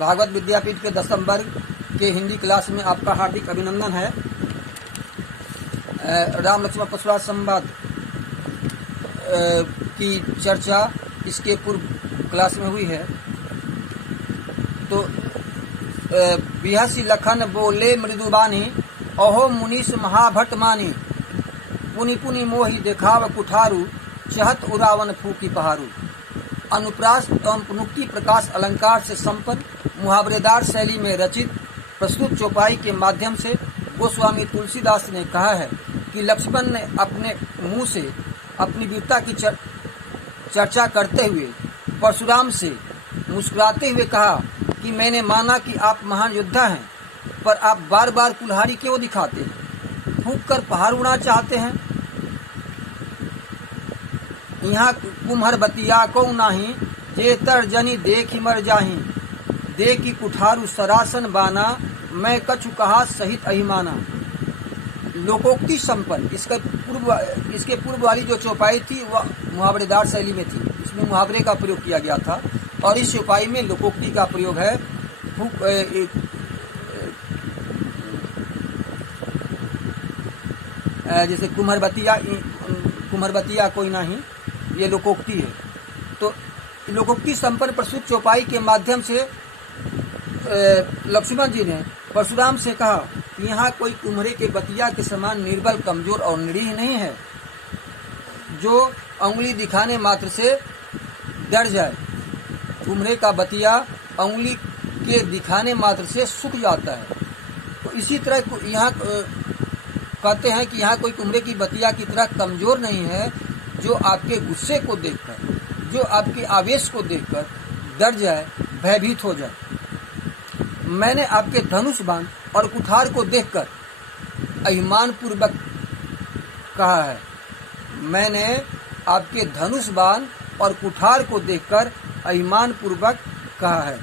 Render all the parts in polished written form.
भागवत विद्यापीठ के 10वीं वर्ग के हिंदी क्लास में आपका हार्दिक अभिनंदन है। राम लक्ष्मण परशुराम संवाद की चर्चा इसके पूर्व क्लास में हुई है। तो बिहसी लखन बोले मृदुबानी, अहो मुनीष महाभट मानी, पुनि पुनि मोहि देखाव कुठारू, चहत उरावन फूकी पहारू। अनुप्रास एवं पुनुक्ति प्रकाश अलंकार से संपन्न मुहावरेदार शैली में रचित प्रस्तुत चौपाई के माध्यम से गोस्वामी तुलसीदास ने कहा है कि लक्ष्मण ने अपने मुंह से अपनी वीरता की चर्चा करते हुए परशुराम से मुस्कुराते हुए कहा कि मैंने माना कि आप महान योद्धा हैं, पर आप बार बार कुल्हाड़ी क्यों दिखाते हैं? फूंक कर पहाड़ उड़ना चाहते हैं। यहाँ कुम्हर बतिया को नाही, जे तर्जनी देखी मर जाही, देखी कुठारू सरासन बाना, मैं कछु कहा सहित अहिमाना। लोकोक्ति संपन्न इसके पूर्व वाली जो चौपाई थी वह मुहावरेदार शैली में थी। इसमें मुहावरे का प्रयोग किया गया था और इस चौपाई में लोकोक्ति का प्रयोग है। जैसे कुम्हर बतिया कोई नहीं, ये लोकोक्ति है। तो लोकोक्ति संपन्न प्रस्तुत चौपाई के माध्यम से लक्ष्मण जी ने परशुराम से कहा कि यहाँ कोई कुम्हरे के बतिया के समान निर्बल, कमजोर और निरीह नहीं है जो उंगली दिखाने मात्र से डर जाए। कुम्हरे का बतिया उंगली के दिखाने मात्र से सूख जाता है। तो इसी तरह यहाँ कहते हैं कि यहाँ कोई कुम्हरे की बतिया की तरह कमजोर नहीं है जो आपके गुस्से को देखकर, जो आपके आवेश को देखकर डर जाए, भयभीत हो जाए। मैंने आपके धनुष बाण और कुठार को देखकर अभिमान पूर्वक कहा है। मैंने आपके धनुष बाण और कुठार को देखकर अभिमान पूर्वक कहा है।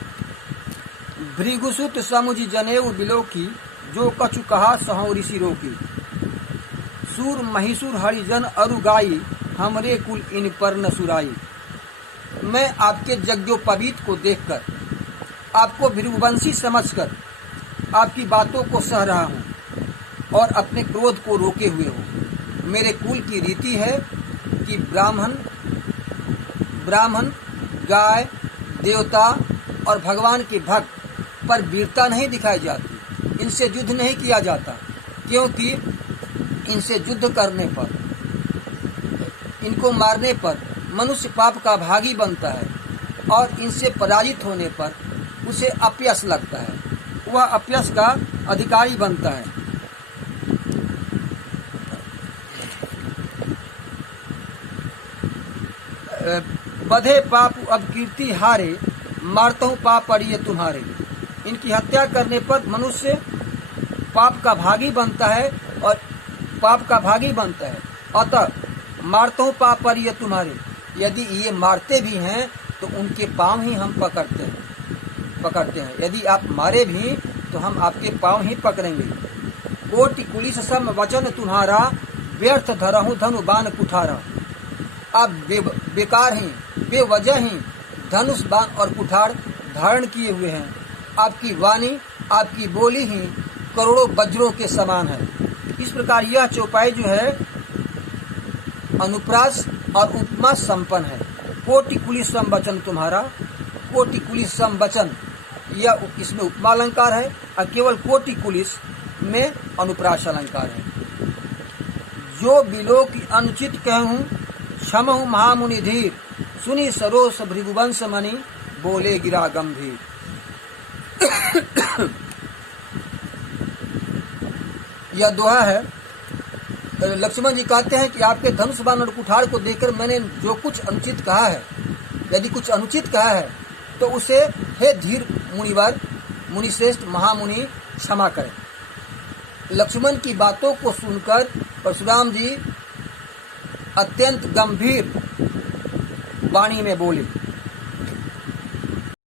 भृगुसुत समुझ जनेऊ बिलोकी, जो कछु कहा सहो ऋषि रोकी। सूर महिषुर हरिजन अरुगाई, हमरे कुल इन पर न सुराई। मैं आपके यज्ञोपवीत को देखकर, आपको भृगुवंशी समझकर आपकी बातों को सह रहा हूँ और अपने क्रोध को रोके हुए हूँ। मेरे कुल की रीति है कि ब्राह्मण गाय, देवता और भगवान के भक्त पर वीरता नहीं दिखाई जाती। इनसे युद्ध नहीं किया जाता, क्योंकि इनसे युद्ध करने पर, इनको मारने पर मनुष्य पाप का भागी बनता है और इनसे पराजित होने पर उसे अपयश लगता है, वह अपयश का अधिकारी बनता है। बधे पाप अब कीर्ति हारे, मारता हूँ पाप पड़िए तुम्हारे। इनकी हत्या करने पर मनुष्य पाप का भागी बनता है और पाप का भागी बनता है। अतः मारता हूँ पाप पड़िए तुम्हारे। यदि ये मारते भी हैं तो उनके पांव ही हम पकड़ते हैं। यदि आप मारे भी तो हम आपके पांव ही पकड़ेंगे। कोटि कुलिस सम वचन तुम्हारा, व्यर्थ धरहूँ धनु बाण कुठारा। आप बेकार ही, बेवजह ही धनुष बाण और कुठार धारण किए हुए हैं। आपकी वाणी, आपकी बोली ही करोड़ों वज्रों के समान है। इस प्रकार यह चौपाई जो है अनुप्रास और उपमा संपन्न है। कोटि कुलिस सम वचन तुम्हारा, कोटि कुलिस सम वचन, यह इसमें उपमा अलंकार है और केवल कोटि कुलिस में अनुप्रास अलंकार है। जो बिलो की अनुचित कहूँ, क्षमहु महामुनि धीर, सुनी सरोस भृगुवंश मणि, बोले गिरा गंभीर। यह दोहा है। लक्ष्मण जी कहते हैं कि आपके धनुष बाण और कुठार को देखकर मैंने जो कुछ अनुचित कहा है, यदि कुछ अनुचित कहा है तो उसे हे धीर मुनिवर, मुनिश्रेष्ठ महामुनि क्षमा करें। लक्ष्मण की बातों को सुनकर परशुराम जी अत्यंत गंभीर वाणी में बोले।